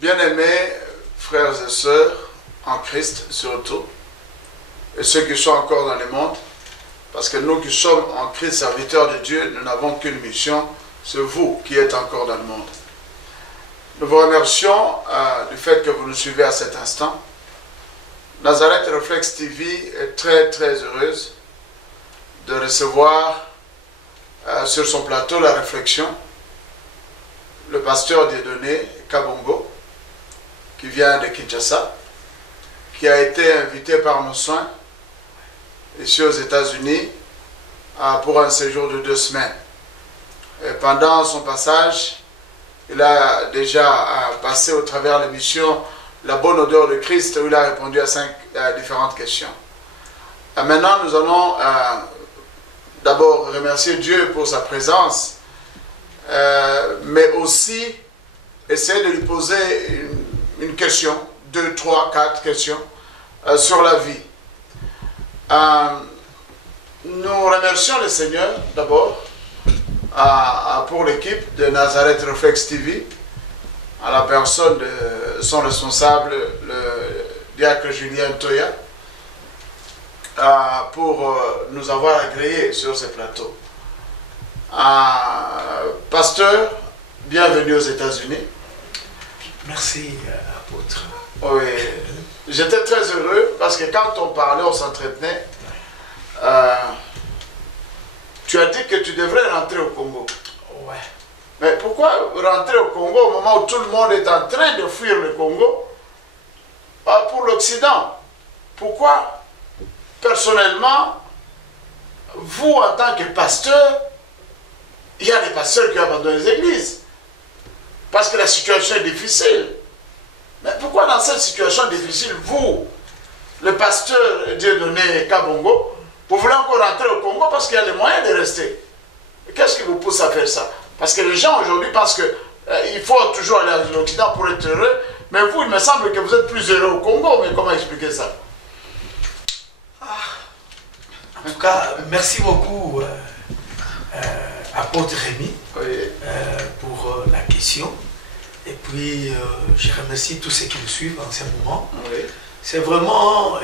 Bien-aimés frères et sœurs, en Christ surtout, et ceux qui sont encore dans le monde, parce que nous qui sommes en Christ, serviteurs de Dieu, nous n'avons qu'une mission, c'est vous qui êtes encore dans le monde. Nous vous remercions du fait que vous nous suivez à cet instant. Nazareth Reflex TV est très heureuse de recevoir sur son plateau la réflexion le pasteur Dieudonné Kabongo, qui vient de Kinshasa, qui a été invité par nos soins ici aux États-Unis pour un séjour de 2 semaines. Et pendant son passage, il a déjà passé au travers l'émission La bonne odeur de Christ, où il a répondu à 5 différentes questions. Maintenant, nous allons d'abord remercier Dieu pour sa présence, mais aussi essayer de lui poser une question, 2, 3, 4 questions sur la vie. Nous remercions le Seigneur d'abord pour l'équipe de Nazareth Reflex TV, à la personne de son responsable, le diacre Julien Toya, pour nous avoir agréés sur ce plateau. Pasteur, bienvenue aux États-Unis. Merci, apôtre. Oui, j'étais très heureux parce que quand on parlait, on s'entretenait. Tu as dit que tu devrais rentrer au Congo. Ouais. Mais pourquoi rentrer au Congo au moment où tout le monde est en train de fuir le Congo pour l'Occident? Pourquoi, personnellement, vous, en tant que pasteur, il y a des pasteurs qui abandonnent les églises parce que la situation est difficile. Mais pourquoi dans cette situation difficile, vous, le pasteur Dieudonné Kabongo, vous voulez encore rentrer au Congo parce qu'il y a les moyens de rester? Qu'est-ce qui vous pousse à faire ça? Parce que les gens aujourd'hui pensent qu'il faut toujours aller à l'Occident pour être heureux, mais vous, il me semble que vous êtes plus heureux au Congo, mais comment expliquer ça? En tout cas, merci beaucoup, apôtre Rémi, Oui. pour la question. Et puis, je remercie tous ceux qui nous suivent en ce moment. Oui. C'est vraiment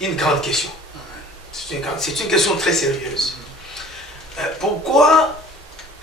une grande question. C'est une question très sérieuse. Pourquoi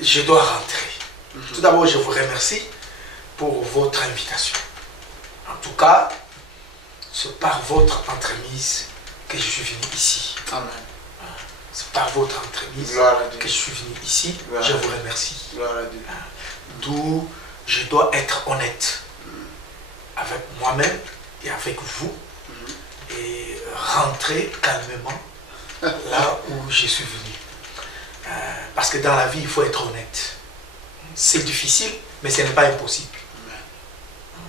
je dois rentrer? Tout d'abord, je vous remercie pour votre invitation. En tout cas, c'est par votre entremise que je suis venu ici. Amen. C'est par votre entremise Gloire à Dieu. que je suis venu ici. Gloire Je à vous Dieu. remercie. Gloire à Dieu. D'où je dois être honnête avec moi-même et avec vous et rentrer calmement là où je suis venu. Parce que dans la vie, il faut être honnête. C'est difficile, mais ce n'est pas impossible.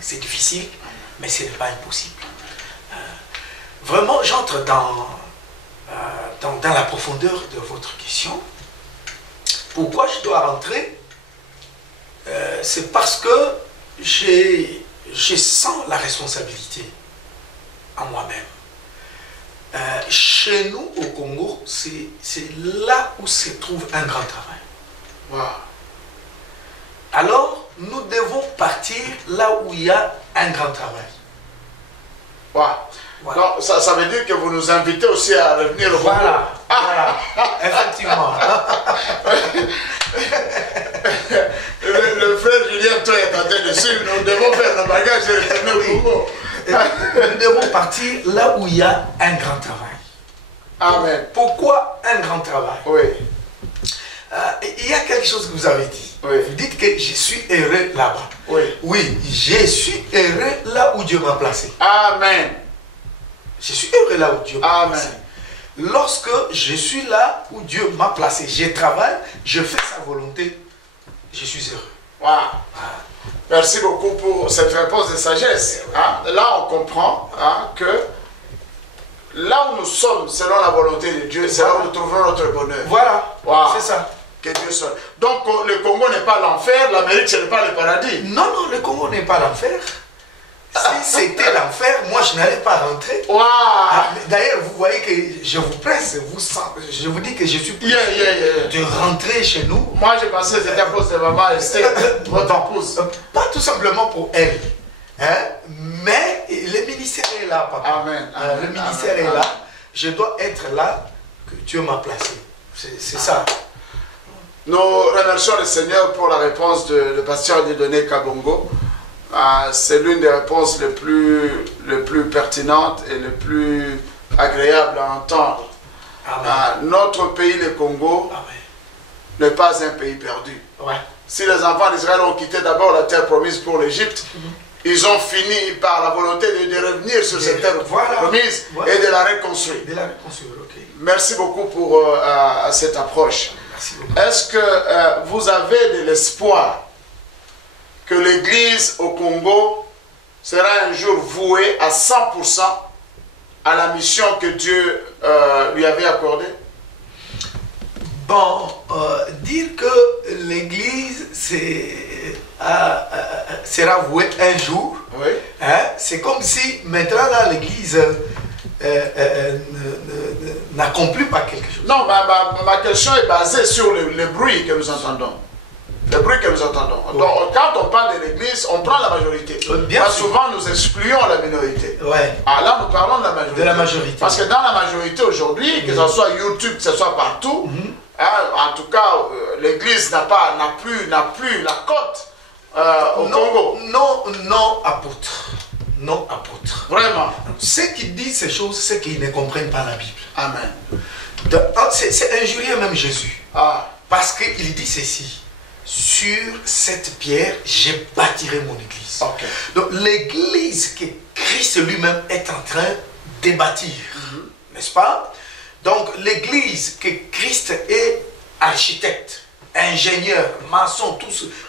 C'est difficile, mais ce n'est pas impossible. Vraiment, j'entre dans la profondeur de votre question. Pourquoi je dois rentrer? C'est parce que je sens la responsabilité en moi-même. Chez nous, au Congo, c'est là où se trouve un grand travail. Wow. Alors, nous devons partir là où il y a un grand travail. Wow. Voilà. Donc, ça veut dire que vous nous invitez aussi à revenir au Congo. Voilà, voilà, effectivement. Le frère Julien Toy est en train de suivre, nous devons faire nos bagages et retourner au Congo. Nous devons partir là où il y a un grand travail. Amen. Pourquoi un grand travail? Oui. Il y a quelque chose que vous avez dit. Oui. Vous dites que je suis heureux là-bas. Oui. Oui, je suis heureux là où Dieu m'a placé. Amen. Je suis heureux là où Dieu m'a Amen. placé. Lorsque je suis là où Dieu m'a placé, je travaille, je fais sa volonté, je suis heureux. Wow. Merci beaucoup pour cette réponse de sagesse. Hein? Là, on comprend que là où nous sommes, selon la volonté de Dieu, c'est là où nous trouverons notre bonheur. Voilà, Wow. c'est ça. Que Dieu soit. Donc, le Congo n'est pas l'enfer, l'Amérique, ce n'est pas le paradis. Non, non, le Congo n'est pas l'enfer. Si c'était l'enfer, moi je n'allais pas rentrer. Wow. D'ailleurs, vous voyez que je vous presse, je vous dis que je suis prêt de rentrer chez nous. Moi, je pensais que c'était à cause de maman Esther, votre épouse. Pas tout simplement pour elle. Hein? Mais le ministère est là, papa. Amen. Amen. Le ministère Amen. est là. Je dois être là que Dieu m'a placé. C'est ça. Nous remercions le Seigneur pour la réponse de pasteur Dieudonné Kabongo. C'est l'une des réponses les plus pertinentes et les plus agréables à entendre. Notre pays, le Congo, n'est pas un pays perdu. Ouais. Si les enfants d'Israël ont quitté d'abord la terre promise pour l'Égypte, ils ont fini par la volonté de revenir sur cette terre promise et de la reconstruire. De la reconstruire, ok. Merci beaucoup pour cette approche. Est-ce que vous avez de l'espoir que l'Église au Congo sera un jour vouée à 100% à la mission que Dieu lui avait accordée? Bon, dire que l'Église sera vouée un jour, oui. Hein, c'est comme si maintenant l'Église n'accomplit pas quelque chose. Non, ma question est basée sur le bruit que nous entendons. Le bruit que nous entendons. Oui. Donc, quand on parle de l'Église, on prend la majorité. Bien sûr. Souvent, nous excluons la minorité. Ouais. Là, nous parlons de la majorité. De la majorité. Parce que dans la majorité aujourd'hui, que ce soit YouTube, que ce soit partout, en tout cas, l'Église n'a plus la cote au Congo. Non, apôtre. Non, apôtre. Vraiment. Ceux qui disent ces choses, c'est qu'ils ne comprennent pas la Bible. Amen. C'est injurier même Jésus. Ah. Parce qu'il dit ceci. Sur cette pierre, je bâtirai mon église. Okay. Donc l'église que Christ lui-même est en train de bâtir. N'est-ce pas? Donc l'église que Christ est architecte, ingénieur, maçon,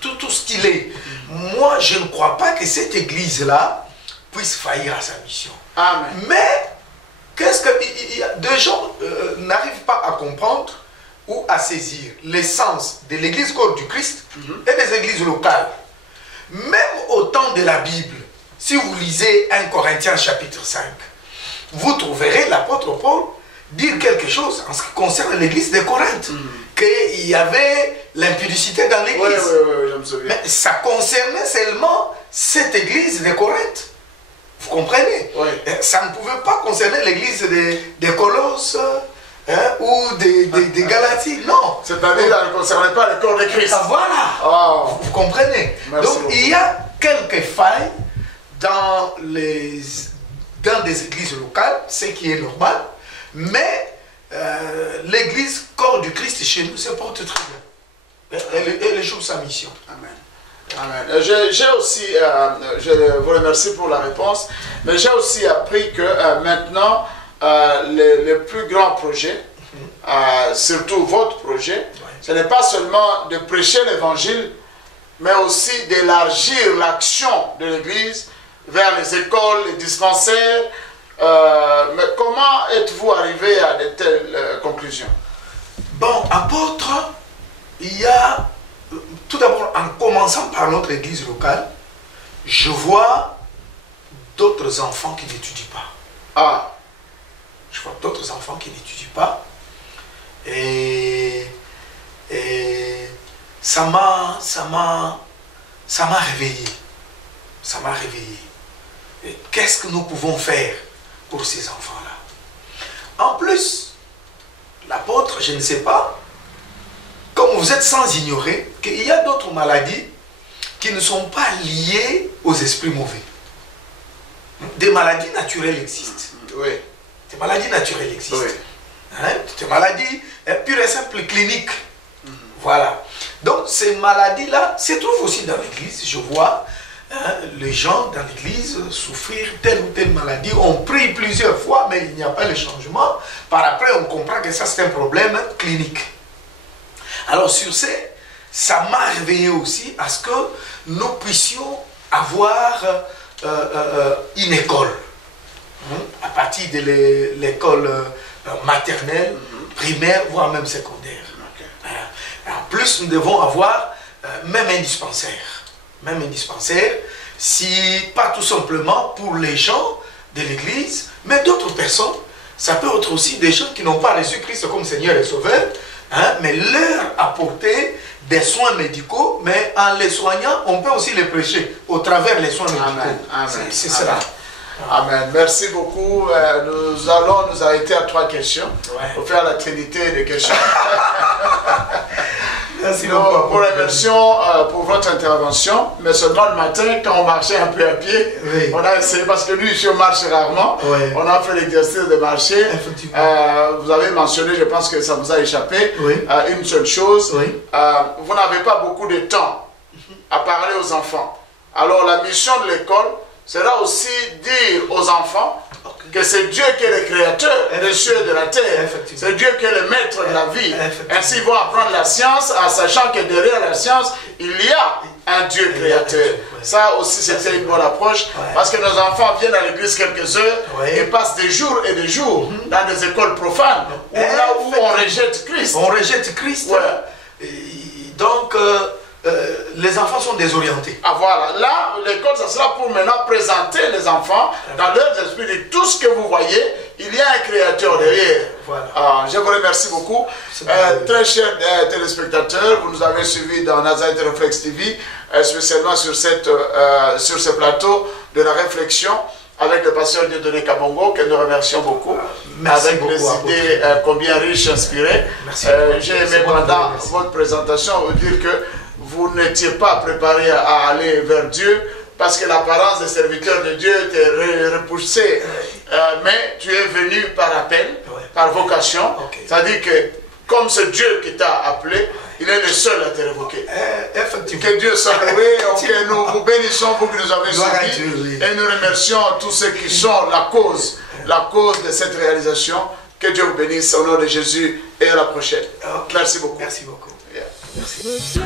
tout ce qu'il est. Moi, je ne crois pas que cette église-là puisse faillir à sa mission. Amen. Mais, qu'est-ce que des gens n'arrivent pas à comprendre ou à saisir l'essence de l'église corps du Christ et des églises locales. Même au temps de la Bible, si vous lisez 1 Corinthiens chapitre 5, vous trouverez l'apôtre Paul dire quelque chose en ce qui concerne l'église de Corinthe, qu'il y avait l'impudicité dans l'église. Oui, je me souviens. Mais ça concernait seulement cette église de Corinthe. Vous comprenez? Oui. Ça ne pouvait pas concerner l'église de Colosses, ou des Galaties, non. C'est-à-dire, ça ne concernait pas le corps de Christ. Voilà. Vous comprenez? Merci donc, beaucoup. il y a quelques failles dans des églises locales, ce qui est normal, mais l'église corps du Christ chez nous se porte très bien. Elle joue sa mission. Amen. Amen. J'ai aussi, je vous remercie pour la réponse, mais j'ai aussi appris que maintenant, les plus grands projets, surtout votre projet, ce n'est pas seulement de prêcher l'évangile, mais aussi d'élargir l'action de l'Église vers les écoles, les dispensaires. Mais comment êtes-vous arrivé à de telles conclusions? Bon, apôtre, il y a, tout d'abord, en commençant par notre église locale, je vois d'autres enfants qui n'étudient pas. Je vois d'autres enfants qui n'étudient pas. Et ça m'a réveillé. Ça m'a réveillé. Qu'est-ce que nous pouvons faire pour ces enfants-là? En plus, l'apôtre, je ne sais pas, comme vous êtes sans ignorer qu'il y a d'autres maladies qui ne sont pas liées aux esprits mauvais. Des maladies naturelles existent. Oui. Des maladies naturelles existent. Oui. Hein? Des maladies pures et simples cliniques. Voilà. Donc ces maladies-là se trouvent aussi dans l'église. Je vois les gens dans l'église souffrir telle ou telle maladie. On prie plusieurs fois, mais il n'y a pas de changement. Par après, on comprend que ça c'est un problème clinique. Alors sur ce, ça m'a réveillé aussi à ce que nous puissions avoir une école. À partir de l'école maternelle, primaire, voire même secondaire. En plus, nous devons avoir même un dispensaire. Même un dispensaire, si pas tout simplement pour les gens de l'église, mais d'autres personnes. Ça peut être aussi des gens qui n'ont pas reçu Christ comme Seigneur et Sauveur, mais leur apporter des soins médicaux, mais en les soignant, on peut aussi les prêcher au travers des soins médicaux. Amen. C'est cela. Amen. Merci beaucoup. Nous arrêter à 3 questions. Pour faire la trinité des questions. Merci Nous beaucoup. vous remercions pour votre intervention, mais seulement le matin, quand on marchait un peu à pied, Oui. on a essayé, parce que lui, ici, on marche rarement, Oui. on a fait l'exercice de marcher. Effectivement. Vous avez mentionné, je pense que ça vous a échappé, Oui. une seule chose, Oui. vous n'avez pas beaucoup de temps à parler aux enfants. Alors la mission de l'école sera aussi dire aux enfants que c'est Dieu qui est le créateur des cieux et de la terre. C'est Dieu qui est le maître de la vie. Ainsi, ils vont apprendre la science en sachant que derrière la science, il y a un Dieu créateur. Ça aussi, c'était une bonne approche parce que nos enfants viennent à l'église quelques heures et passent des jours et des jours dans des écoles profanes là où on rejette Christ. On rejette Christ. Ouais. Donc, les enfants sont désorientés. Ah voilà, là, l'école, ça sera pour maintenant présenter les enfants dans leurs esprits de tout ce que vous voyez, il y a un créateur derrière. Voilà. Je vous remercie beaucoup. Très chers téléspectateurs, vous nous avez suivis dans Nazareth Reflex TV, spécialement sur ce plateau de la réflexion avec le pasteur Dieudonné Kabongo, que nous remercions beaucoup, avec beaucoup, les idées combien riches, inspirées. J'ai aimé pendant votre présentation vous dire que vous n'étiez pas préparé à aller vers Dieu parce que l'apparence des serviteurs de Dieu était repoussée. Mais tu es venu par appel, par vocation. C'est-à-dire que comme c'est Dieu qui t'a appelé, il est le seul à te révoquer. Effectivement. Que Dieu soit loué. Nous vous bénissons, vous qui nous avez suivis. Et nous remercions tous ceux qui sont la cause de cette réalisation. Que Dieu vous bénisse au nom de Jésus et à la prochaine. Merci beaucoup. Merci beaucoup. Merci.